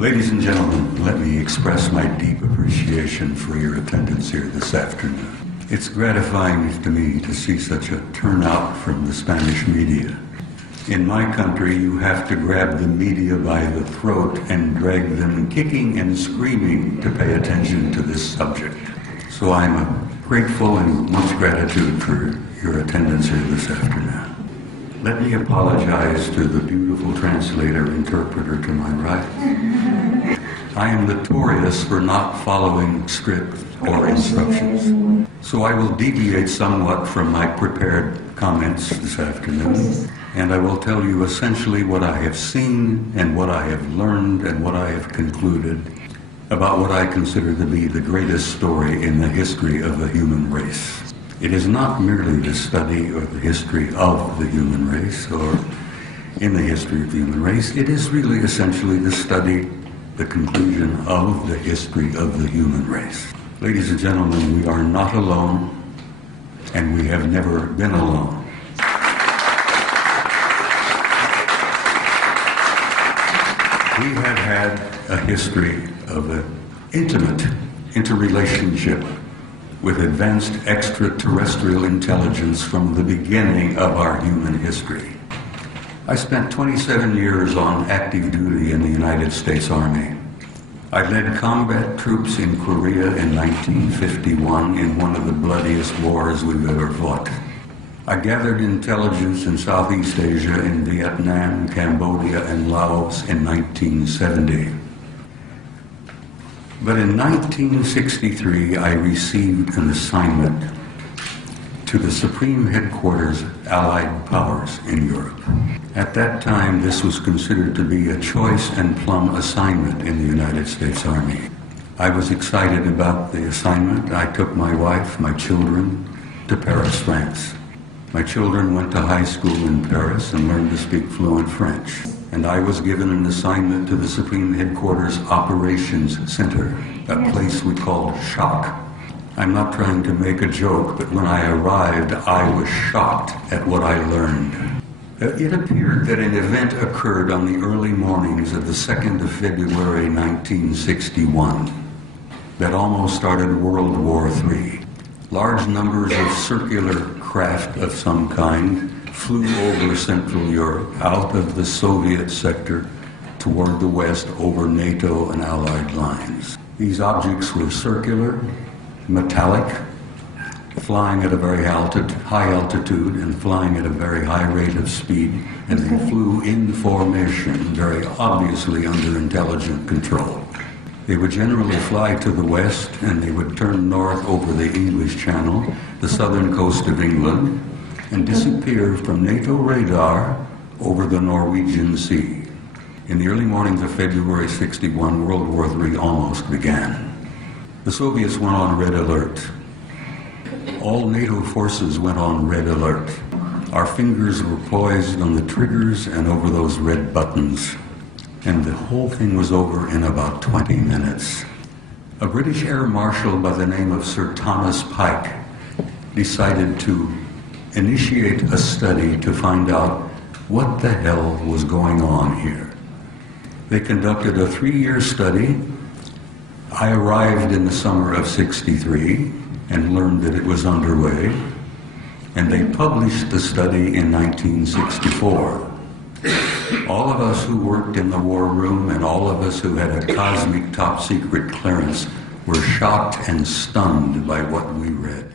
Ladies and gentlemen, let me express my deep appreciation for your attendance here this afternoon. It's gratifying to me to see such a turnout from the Spanish media. In my country, you have to grab the media by the throat and drag them kicking and screaming to pay attention to this subject. So I'm grateful and much gratitude for your attendance here this afternoon. Let me apologize to the beautiful interpreter to my right. I am notorious for not following script or instructions, so I will deviate somewhat from my prepared comments this afternoon, and I will tell you essentially what I have seen and what I have learned and what I have concluded about what I consider to be the greatest story in the history of the human race. It is not merely the study or the history of the human race or in the history of the human race. It is really essentially the study, the conclusion of the history of the human race. Ladies and gentlemen, we are not alone, and we have never been alone. We have had a history of an intimate interrelationship with advanced extraterrestrial intelligence from the beginning of our human history. I spent 27 years on active duty in the United States Army. I led combat troops in Korea in 1951 in one of the bloodiest wars we've ever fought. I gathered intelligence in Southeast Asia in Vietnam, Cambodia, and Laos in 1970. But in 1963, I received an assignment to the Supreme Headquarters Allied Powers in Europe. At that time, this was considered to be a choice and plum assignment in the United States Army. I was excited about the assignment. I took my wife, my children, to Paris, France. My children went to high school in Paris and learned to speak fluent French. And I was given an assignment to the Supreme Headquarters Operations Center, a place we called SHOC. I'm not trying to make a joke, but when I arrived, I was shocked at what I learned. It appeared that an event occurred on the early mornings of the 2nd of February 1961 that almost started World War III. Large numbers of circular craft of some kind flew over Central Europe, out of the Soviet sector, toward the west over NATO and Allied lines. These objects were circular, metallic, flying at a very high altitude and flying at a very high rate of speed, and they flew in formation, very obviously under intelligent control. They would generally fly to the west, and they would turn north over the English Channel, the southern coast of England, and disappear from NATO radar over the Norwegian Sea. In the early mornings of February 61, World War III almost began. The Soviets went on red alert. All NATO forces went on red alert. Our fingers were poised on the triggers and over those red buttons. And the whole thing was over in about 20 minutes. A British Air Marshal by the name of Sir Thomas Pike decided to initiate a study to find out what the hell was going on here. They conducted a 3-year study. I arrived in the summer of '63 and learned that it was underway, and they published the study in 1964. All of us who worked in the war room and all of us who had a cosmic top secret clearance were shocked and stunned by what we read.